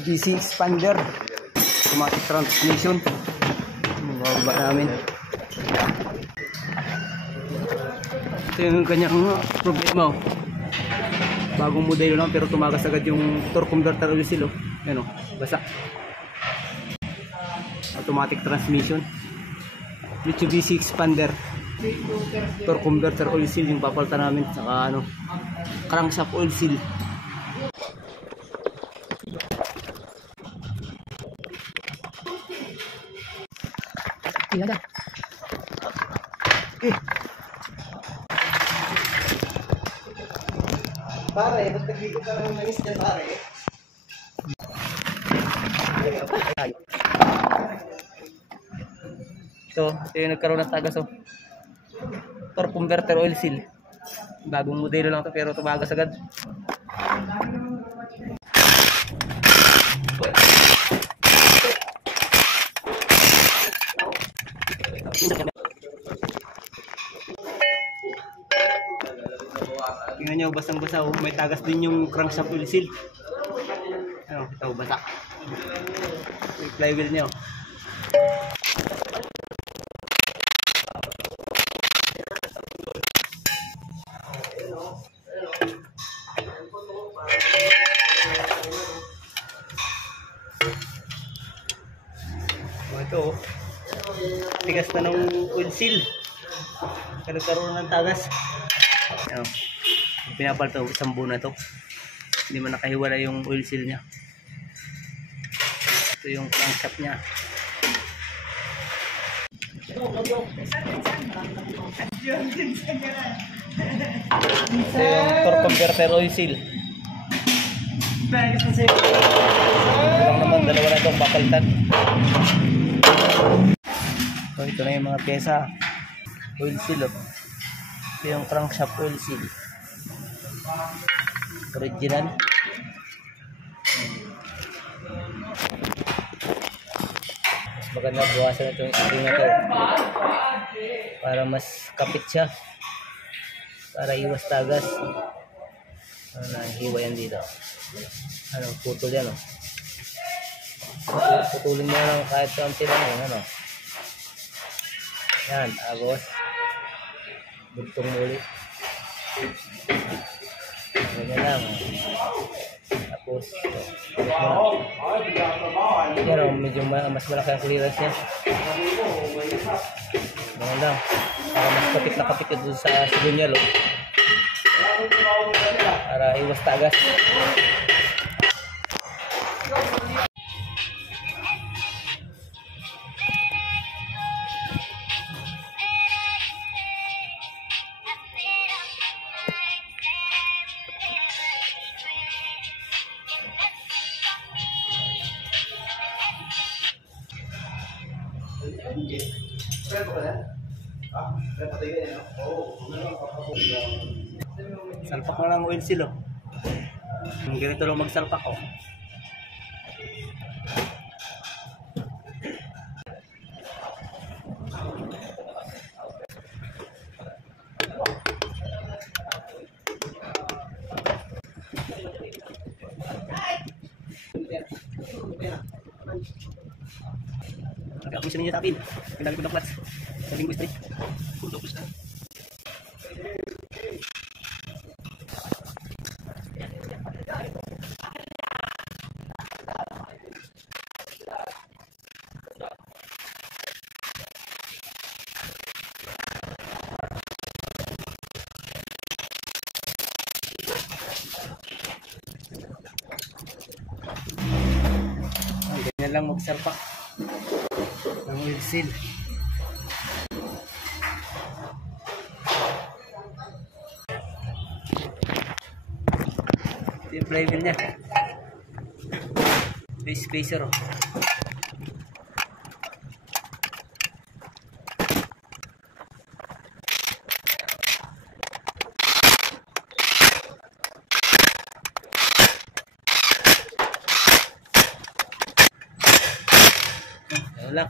DC expander, automatic transmission. Mababa namin. Ito yung kanyang problema. Bagong modelo lang pero tumagas agad yung torque converter oil seal. Yan o, basa. Automatic transmission. Mitsubishi expander, torque converter oil seal yung papalitan namin, saka ano, crankshaft oil seal. Pare, ba't nagiging ka lang nangis dyan, pare? Ito yung nagkaroon ng tagas, oh. Torque converter oil seal. Bagong modelo lang to pero tumagas agad. Tingnan nyo, basang-basa, oh. May tagas din yung crankshaft oil seal. Ano, ito, basa. Yung flywheel nyo. Ito, tigas na ng oil seal. Nagkaroon ng tagas. Ano, pinapalta ko isang buo na ito. Hindi man nakahiwala yung oil seal nya. Ito yung crankshaft nya. Ito yung torque converter oil seal. Ito lang naman, dalawa na itong papalitan. So, ito na yung mga pyesa. Oil seal. Ito yung crankshaft oil seal. Original. Mas maganda buwasan ito yung spring na ito para mas kapit siya, para iwas tagas. Ano na, hiwa yan dito. Ano, putol yan, oh. Putulin mo lang kahit kaunti lang yan, ano. Yan, agos. Bugtong ulit. Ganyan lang, oh. Tapos, yan, oh, medyo mas malaki ang clearance niya. Ganyan lang. Para mas kapit na kapit ito sa sigunyal, oh. Para iwas tagas. Salpak mo lang oil seal, oh. Ganito lang magsalpak, oh. Gusto niyo tapin. Kailangan ko ng clutch. Saling ko straight. Pulo ko na. Ganyan lang magsalpak ng oil seal. Ito yung flywheel nya. Ito yung spacer, oh. Ayan lang.